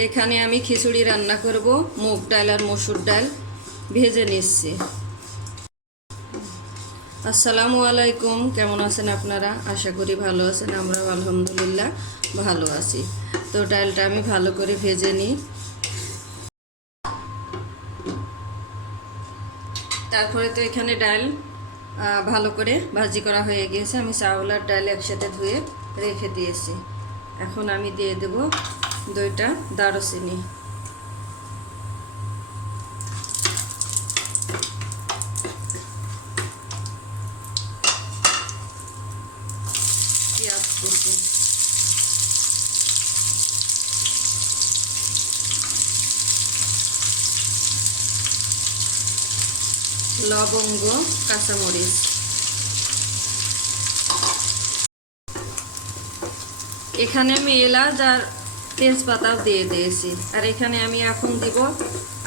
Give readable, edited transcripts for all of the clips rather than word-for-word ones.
এখানে আমি খিচুড়ি রান্না করব। মুগ ডাল আর মসুর ডাল ভেজে নিচ্ছি। আসসালামু আলাইকুম, কেমন আছেন আপনারা? আশা করি ভালো আছেন। আমরাও আলহামদুলিল্লাহ ভালো আছি। তো ডালটা আমি ভালো করে ভেজে নিই। তারপরে তো এখানে ডাল ভালো করে ভাজি করা হয়ে গিয়েছে। আমি চাউল আর ডাল একসাথে ধুয়ে রেখে দিয়েছি। এখন আমি দিয়ে দেব 2টা দারুচিনি। পেঁয়াজ কুচি, লবঙ্গ, কাঁচামরিচ। এখানে আমি এলাচ আর তেজপাতাও দিয়ে দিয়েছি। আর এখানে আমি এখন দিব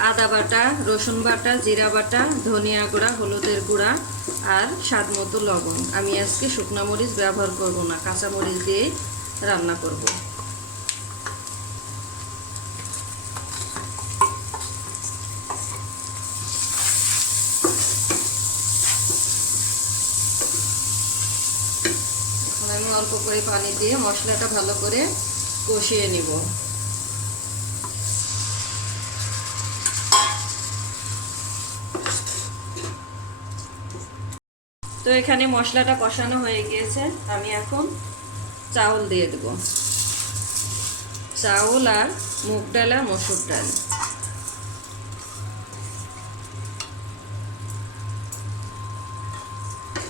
আদা বাটা, রসুন বাটা, জিরা বাটা, ধনিয়া গুঁড়া, হলুদের গুঁড়া আর স্বাদ মতো লবণ। আমি আজকে শুকনো মরিচ ব্যবহার করব না, কাঁচা মরিচ দিয়েই রান্না করব। এখন আমি অল্প করে পানি দিয়ে মশলাটা ভালো করে কষিয়ে নিব। তো এখানে মশলাটা কষানো হয়ে গিয়েছে। আমি এখন চাউল দিয়ে দেব। চাউল আর মুগ ডাল আর মসুর ডাল।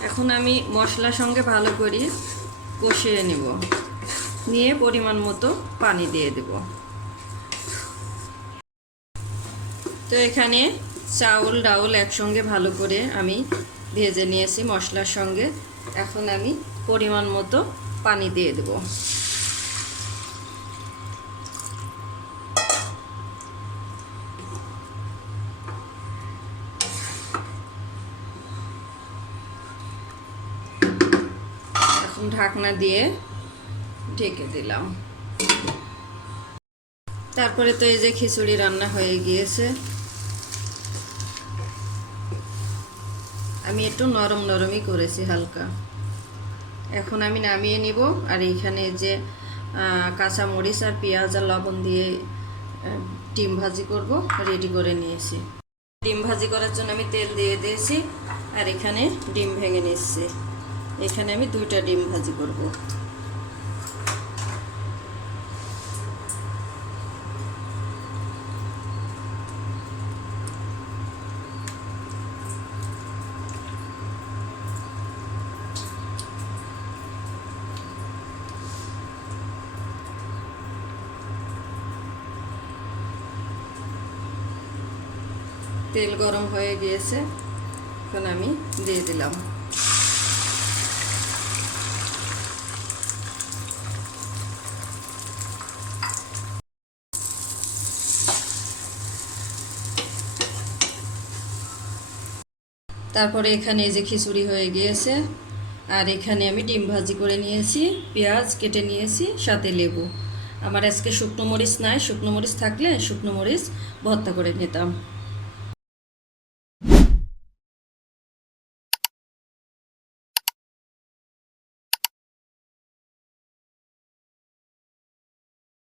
এখন আমি মশলার সঙ্গে ভালো করে কষিয়ে নেব, নিয়ে পরিমাণ মতো পানি দিয়ে দেব। তো এখানে চাউল ডাউল একসঙ্গে ভালো করে আমি ভেজে নিয়েছি মশলার সঙ্গে। এখন আমি পরিমাণ মতো পানি দিয়ে দেব। এখন ঢাকনা দিয়ে ঢেকে দিলাম। তারপরে তো এই যে খিচুড়ি রান্না হয়ে গিয়েছে। আমি একটু নরম নরমই করেছি হালকা। এখন আমি নামিয়ে নিব। আর এইখানে যে কাঁচা মরিচ আর পেঁয়াজ আর লবণ দিয়ে ডিম ভাজি করব রেডি করে নিয়েছি। ডিম ভাজি করার জন্য আমি তেল দিয়ে দিয়েছি। আর এখানে ডিম ভেঙে নিচ্ছি। এখানে আমি 2টা ডিম ভাজি করব। তেল গরম হয়ে গিয়েছে, এখন আমি দিয়ে দিলাম। তারপরে এখানে এই যে খিচুড়ি হয়ে গিয়েছে। আর এখানে আমি ডিম ভাজি করে নিয়েছি, পেঁয়াজ কেটে নিয়েছি, সাথে লেবু। আমার আজকে শুকনো মরিচ নাই, শুকনো মরিচ থাকলে শুকনো মরিচ ভর্তা করে নিতাম।